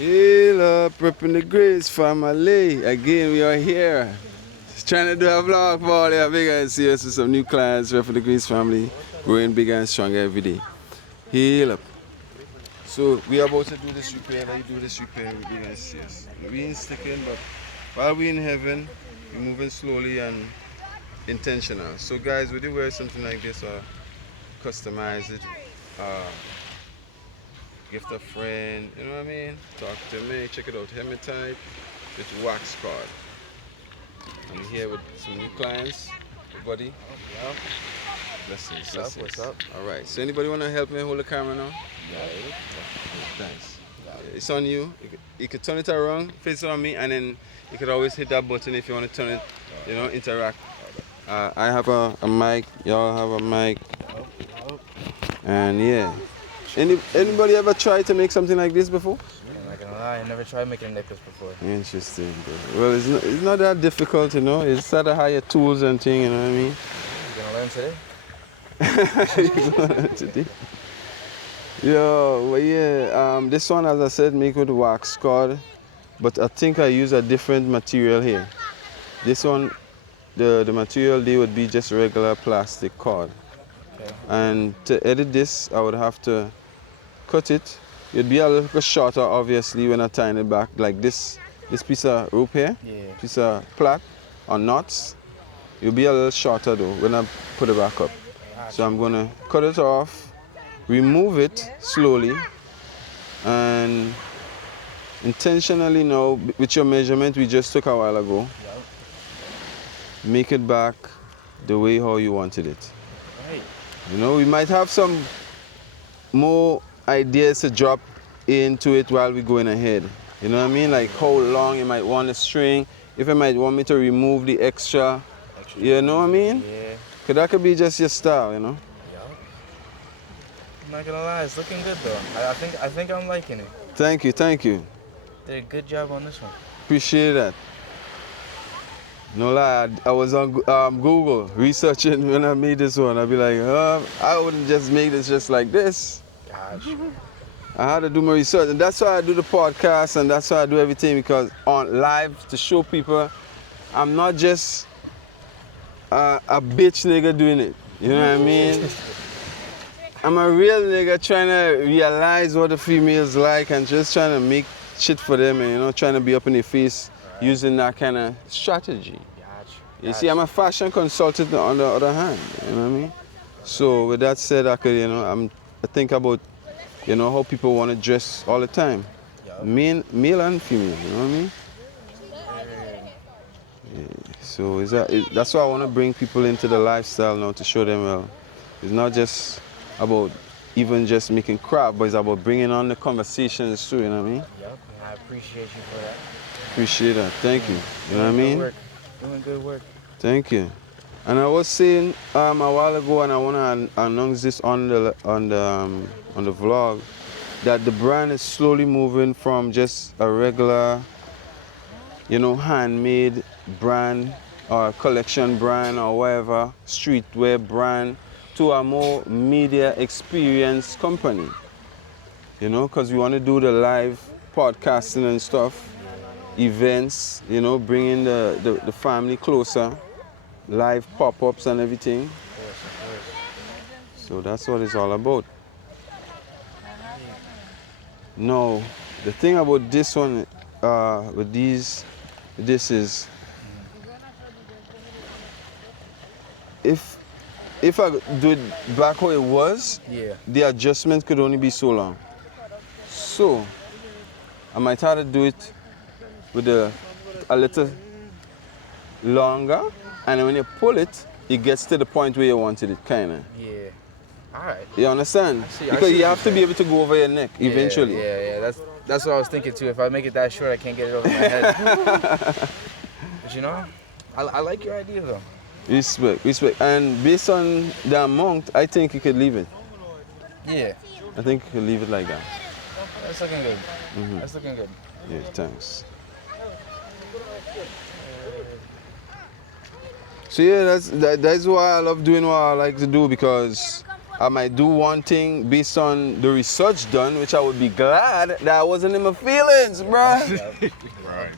Hail up, repping the Grace family. Again, we are here. Just trying to do a vlog for all you big and serious with some new clients, repping the Grace family. Growing bigger and stronger every day. Hail up. So, we are about to do this repair. Like do this repair with big and serious. We ain't sticking, but while we in heaven, we're moving slowly and intentional. So, guys, would you wear something like this or customize it? Gift a friend, you know what I mean? Talk to me, check it out, Handmade with wax card. I'm here with some new clients, everybody. Yeah. Blessings, What's up? What's up? Alright, so anybody want to help me hold the camera now? Yeah. Thanks. It's on you. You could turn it around, face it on me, and then you could always hit that button if you want to turn it, you know, interact. I have a mic, y'all have a mic, and yeah. Anybody ever tried to make something like this before? I'm not gonna lie, I never tried making a necklace before. Interesting, bro. Well, it's not that difficult, you know. It's sort of higher tools and thing, you know what I mean? You gonna learn today? Today. Yo, well, yeah. This one, as I said, make with wax cord, but I think I use a different material here. This one, the material there would be just regular plastic cord. Okay. And to edit this, I would have to cut it. It'd be a little bit shorter, obviously, when I tie it back. Like this piece of rope here, Yeah. piece of plait or knots. It'll be a little shorter though when I put it back up. So I'm gonna cut it off, remove it slowly, and intentionally now, with your measurement we just took a while ago, make it back the way how you wanted it. Right. You know, we might have some more ideas to drop into it while we're going ahead. You know what I mean? Like how long you might want the string, if you might want me to remove the extra, you know what I mean? Yeah. Cause that could be just your style, you know? Yeah. I'm not gonna lie, it's looking good though. I think I'm liking it. Thank you, thank you. Did a good job on this one. Appreciate that. No lie, I was on Google researching when I made this one. I'd be like, I wouldn't just make this just like this. Gosh. I had to do my research, and that's why I do the podcast, and that's why I do everything, because on live to show people I'm not just a bitch nigga doing it. You know what I mean? I'm a real nigga trying to realize what the females like and just trying to make shit for them, and you know, trying to be up in their face using that kind of strategy. You see, I'm a fashion consultant on the other hand, you know what I mean? So with that said, I could, you know, I think about, you know, how people want to dress all the time. Male and female, you know what I mean? Yeah. So that's why I want to bring people into the lifestyle now, to show them, well, it's not just about even just making crap, but it's about bringing on the conversations too, you know what I mean? Yep, and I appreciate you for that. Appreciate that, thank you. You know what I mean? Doing good work. Thank you. And I was saying a while ago, and I want to announce this on the vlog, that the brand is slowly moving from just a regular, you know, handmade brand or collection brand or whatever, streetwear brand, to a more media experience company. You know, because we want to do the live podcasting and stuff, events, you know, bringing the family closer, live pop-ups and everything. So that's what it's all about. Now, the thing about this one, with this is, if I do it back how it was, the adjustment could only be so long. So, I might have to do it with a little longer, and when you pull it, it gets to the point where you wanted it, kinda. Yeah. Alright. You understand? I see Because you have to saying. be able to go over your neck eventually. Yeah. That's what I was thinking too. If I make it that short, I can't get it over my head. But you know, I like your idea though. Respect. And based on the amount, I think you could leave it. Yeah. I think you could leave it like that. That's looking good. That's looking good. Yeah, thanks. So yeah, that's why I love doing what I like to do, because I might do one thing based on the research done, which I would be glad that I wasn't in my feelings, bruh. Right.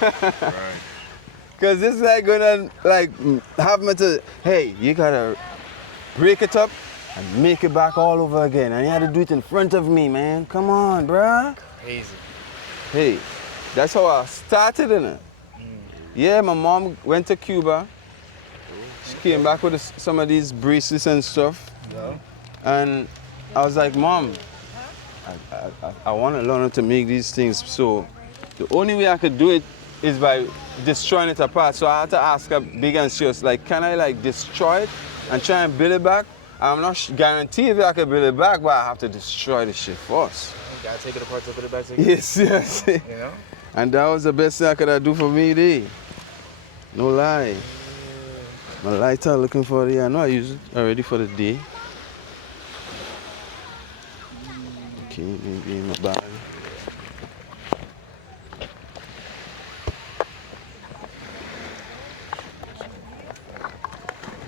Right. Cause this like gonna like have me to, hey, you gotta break it up and make it back all over again. And you had to do it in front of me, man. Come on, bruh. Crazy. Hey, that's how I started in it. Yeah, my mom went to Cuba. She came back with some of these bracelets and stuff. Yeah. And I was like, Mom, I want to learn how to make these things. So the only way I could do it is by destroying it apart. So I had to ask her big and serious, like, can I like destroy it and try and build it back? I'm not guaranteed that I can build it back, but I have to destroy the shit first. You gotta take it apart to put it back together. Yes, yes. You know? And that was the best thing I could do for me today. No lie. My lighter looking for it. I know I use it already for the day. Okay, maybe in my bag.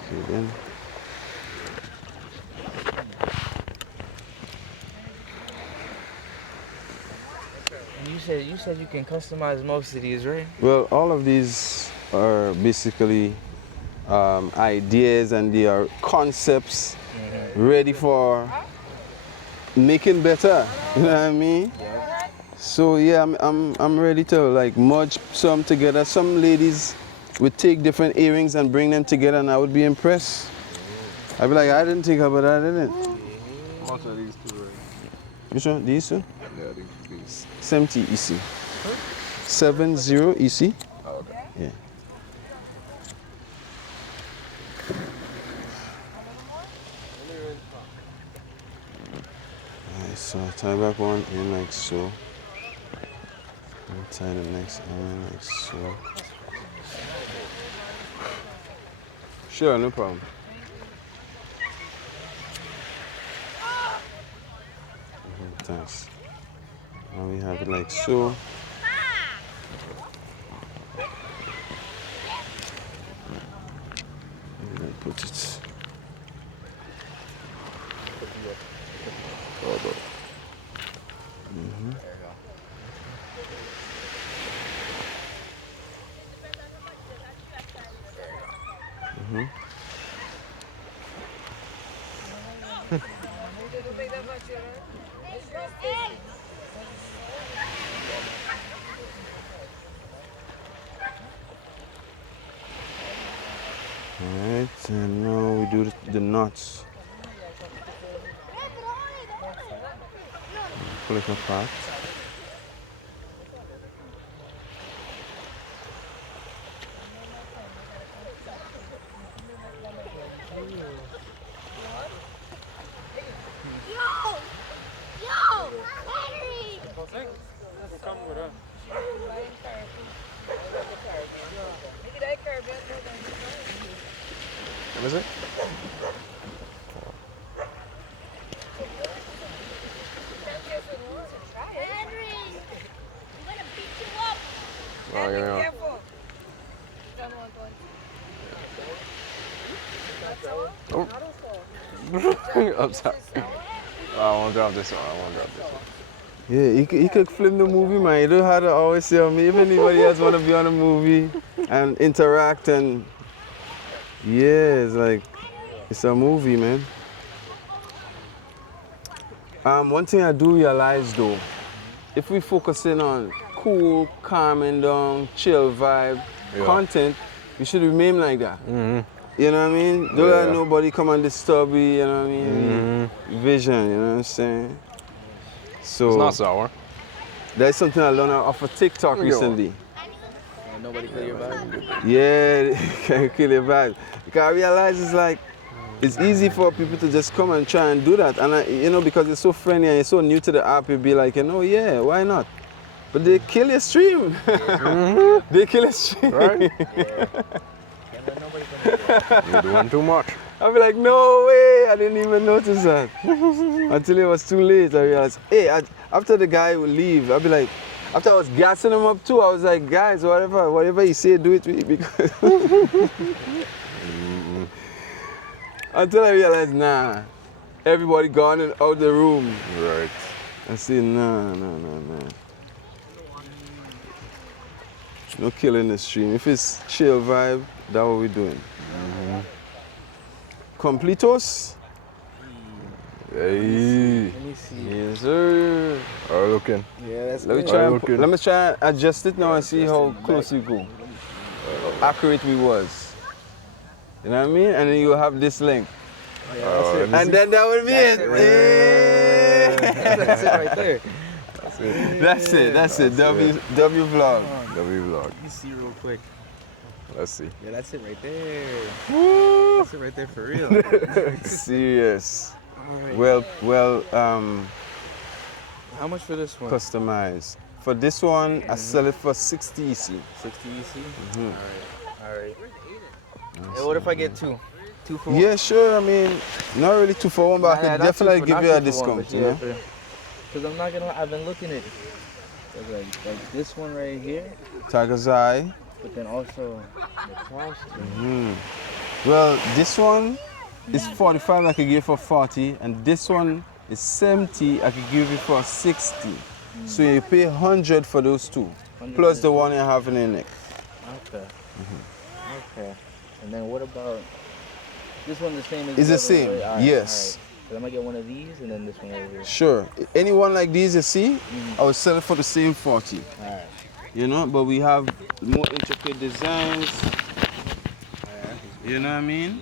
Okay then. You said you can customize most of these, right? Well, all of these are basically ideas and they are concepts ready for making better. You know what I mean? Yeah. So yeah, I'm ready to like merge some together. Some ladies would take different earrings and bring them together, and I would be impressed. I'd be like, I didn't think about that, didn't it? Most of these two, right? Which one? These two? Yeah, these. 70 EC. 70 EC. Oh, okay. Yeah. Alright, so tie back one in like so. And tie the next in like so. Sure, no problem. Thanks. Now we have it like so. And then put it. Alright, and now we do the knots. Pull it apart. What is it? Oh, yeah. Oh. I'm sorry. Oh, I won't drop this one. Yeah, he could film the movie, man. You don't have to always say on me. If anybody else want to be on a movie and interact and yeah, it's like, it's a movie, man. One thing I do realize though, if we focus in on cool, calming down, chill vibe content, we should remain like that. You know what I mean? Don't let nobody come and disturb you, you know what I mean? Vision, you know what I'm saying? So It's not sour. that's something I learned off of TikTok recently. Nobody kill your vibe. Yeah, can kill your vibe. Because I realize it's like, it's easy for people to just come and try and do that. And you know, because it's so friendly and you're so new to the app, you'll be like, you know, yeah, why not? But they kill your stream. They kill your stream. Right? Can't let nobody come. You're doing too much. I'll be like, no way, I didn't even notice that. Until it was too late, I realized, hey, after the guy would leave, I'll be like, after I was gassing him up too, I was like, guys, whatever he say, do it with me. Because until I realized, nah, everybody gone and out the room. Right. I say, no. No killing the stream. If it's chill vibe, that's what we're doing. Completos? Hey. Let me see. Yes, sir. All looking. Yeah, that's Let me good. try. Okay. Let me try and adjust it now and see how close we go. How accurate we was. You know what I mean? And then you have this length. Let me And see. then that would be That's it. it That's it right there. That's it. W vlog. W vlog. Let me see real quick. Let's see. Yeah, that's it right there. Woo! That's it right there for real. Serious. All right. Well, How much for this one? customized. For this one, I sell it for 60 EC. 60 EC? Mhm. All right. Hey, what if I get two? Two for one? Yeah, sure. I mean, not really 2 for 1, but I could definitely give you a discount. You know? Because I'm not gonna. I've been looking at like this one right here, Tiger's Eye. but then also the cross. Well, this one is 45. I could give for 40, and this one is 70. I could give you for 60. So you pay 100 for those two, 100 plus for the one you have in your neck. Okay. Okay. And then what about this one? The same as It's the the same, other, right? All right, yes. all right. So I'm gonna get one of these and then this one over here. Sure. Anyone like these you see, I would sell it for the same 40. All right. You know, but we have more intricate designs. You know what I mean?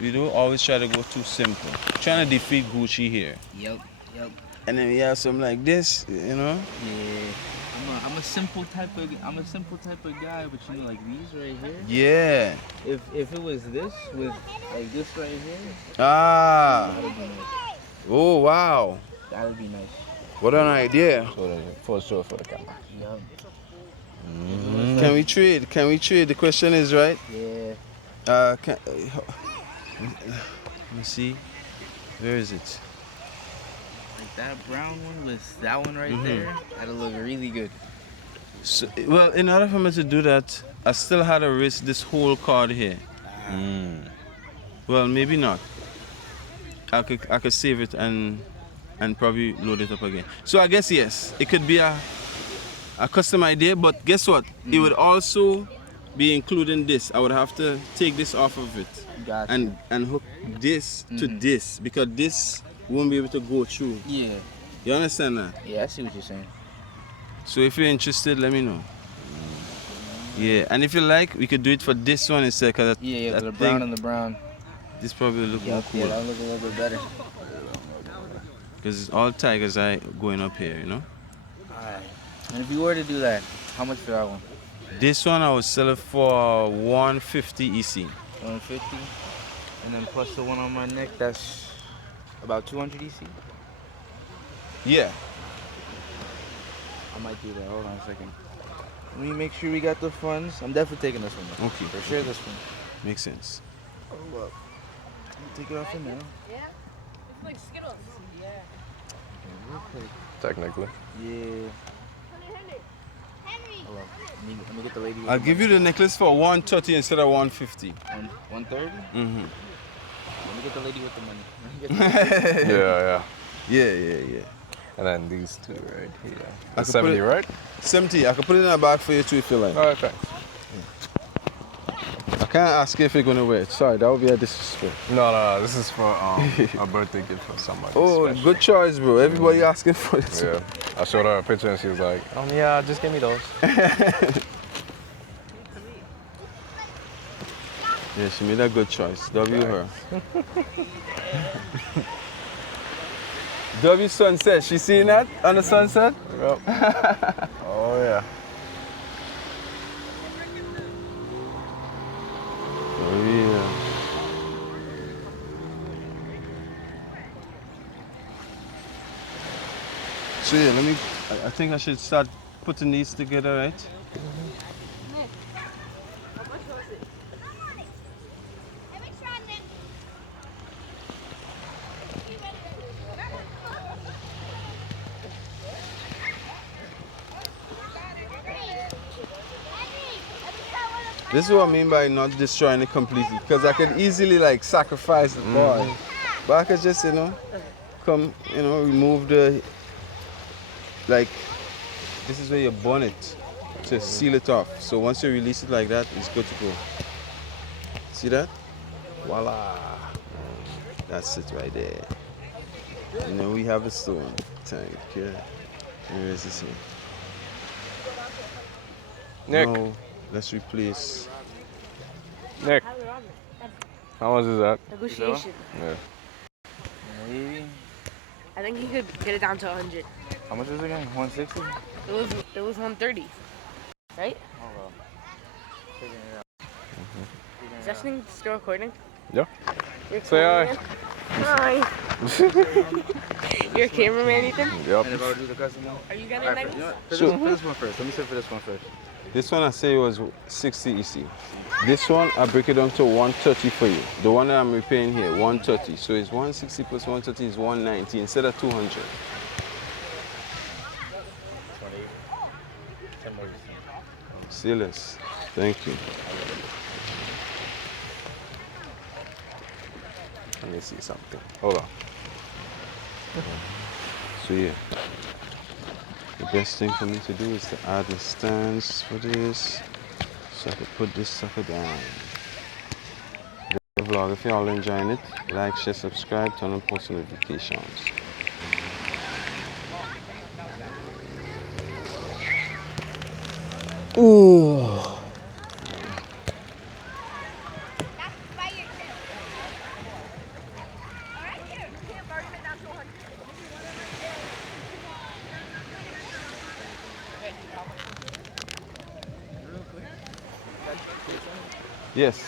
We don't always try to go too simple. Trying to defeat Gucci here. Yep. And then we have something like this, you know? Yeah. I'm a simple type of guy, but you know, like these right here. Yeah. If it was this with like this right here, Ah. that would be nice. Oh, wow. That would be nice. What an idea. For sure for the camera. Yep. Can we trade? Can we trade? The question is right. Yeah. Let me see. Where is it? Like that brown one with that one right there, that'll look really good. So, well, in order for me to do that, I still had to risk this whole card here. Well, maybe not. I could save it and probably load it up again. So I guess yes, it could be a custom idea, but guess what? It would also be including this. I would have to take this off of it Gotcha. and hook this to this, because this won't be able to go through. Yeah. You understand that? Yeah, I see what you're saying. So if you're interested, let me know. Yeah, and if you like, we could do it for this one instead, because Yeah, the brown and the brown. this probably will look more Yeah, cool. that'll look a little bit better. Because it's all Tiger's Eye going up here, you know? Alright. And if you were to do that, how much for that one? This one I would sell it for 150 EC. 150. And then plus the one on my neck, that's about 200 EC. Yeah. I might do that. Hold on a second. Let me make sure we got the funds. I'm definitely taking this one. Though. Okay. For sure, this one. Makes sense. Hold up. Take it off for now. Yeah? It's like Skittles. Yeah. Real quick. Technically. Yeah. Henry. Hold up. Let me get the lady. with I'll the give you the necklace for 130 instead of 150. money. 130. Mm-hmm. Let me get the lady with the money. Let me get the Yeah. Yeah. And then these two right here. I That's could put 70, it- right? 70. I can put it in a bag for you too if you like. All right, thanks. I can't ask you if you're going to wear it. Sorry, that would be a disrespect. No. This is for a birthday gift for somebody. Oh, special. good choice, bro. Everybody asking for this. Yeah. I showed her a picture and she was like, yeah, just give me those. Yeah, she made a good choice. W her. W sunset. She seen that on the sunset? Yep. Oh, yeah. Oh, yeah. So yeah, I think I should start putting these together, right? This is what I mean by not destroying it completely, because I could easily like sacrifice the boy. But I could just, come, remove the, like, this is where you burn it to seal it off. So once you release it like that, it's good to go. See that? Voila. That's it right there. And then we have a stone tank. Yeah. Where is this one? Nick. No, let's replace. Nick, how much is that? Negotiation. Yeah. Maybe. I think he could get it down to 100. How much is it again? 160? It was 130, right? Hold on. Figuring it out. Is that thing still recording? Yeah. You're a Say hi. cameraman? Hi. You're a cameraman, Ethan? Yep. And if I would do the custom one? Are you gonna Alright, next? you know what? So- For this one first. Let me sit for this one first. This one I say was 60 EC. This one I break it down to 130 for you. The one that I'm repairing here, 130. So it's 160 plus 130 is 190 instead of 200. 20. 10 more. Sealers. Thank you. Let me see something. Hold on. So yeah. The best thing for me to do is to add the stands for this. So I can put this sucker down. The vlog, if y'all enjoying it, like, share, subscribe, turn on post notifications. Ooh. Yes.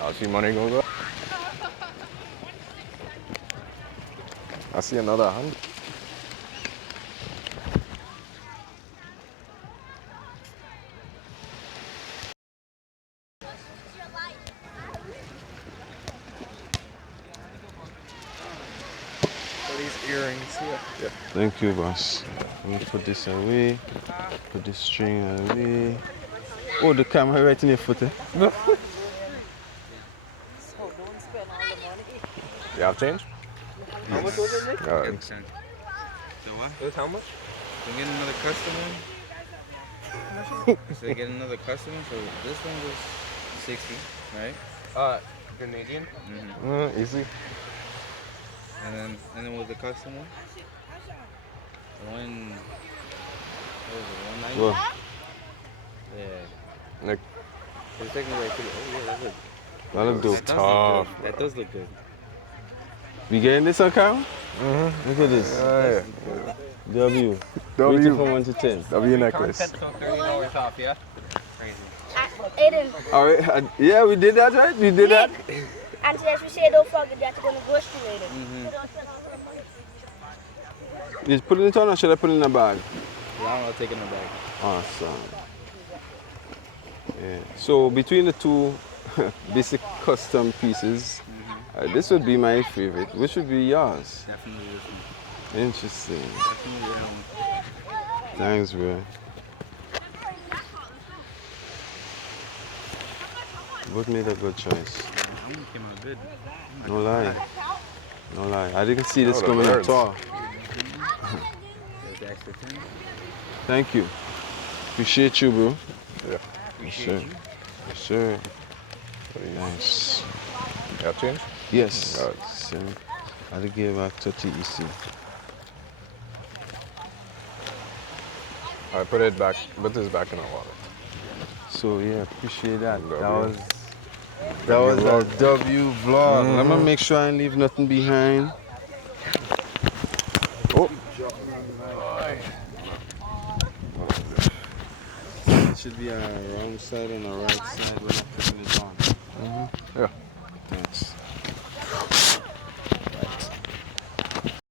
I see money goes up. I see another 100. These earrings here. Yeah. Thank you, boss. I'm gonna put this away. Put this string away. Oh, the camera right in your foot. Eh? You have change? How much was it, Nick? Uh, 10%. So what? That's how much? So get another custom one. So get another custom one. So this one was 60, right? Canadian? Mm-hmm. Easy. And then with the custom one, what was it, 190? Well, Yeah. Nick. It's taking away pretty. Oh yeah, that's good. that look dope. That does Tough, look good. That does look good. We getting this on camera? Look at this. Yeah. W. W. Rated from 1 to 10. W necklace. $30 off, yeah? Crazy. Aiden, All right. Yeah, we did that, right? We did that. and as we say, don't forget that to go to the grocery later. You put it on or should I put it in a bag? Yeah, I'm gonna take it in the bag. Awesome. Yeah. So between the two basic custom pieces, this would be my favorite. Which would be yours? Definitely this one. Interesting. Definitely that one. Thanks, bro. Both made a good choice. I'm gonna came out good. No lie. No lie. I didn't see this the coming birds. at all. There's the extra 10. Thank you. Appreciate you, bro. Yeah. Yes, Appreciate sir. you. Yes, sir. Nice. You have change? Yes. Good. So, I'll give back 30 EC. I put it back. Put this back in the water. So yeah, appreciate that. W. That was a W vlog. Let me make sure I leave nothing behind. Oh. It should be a wrong side and a right side when I'm putting it on. Yeah.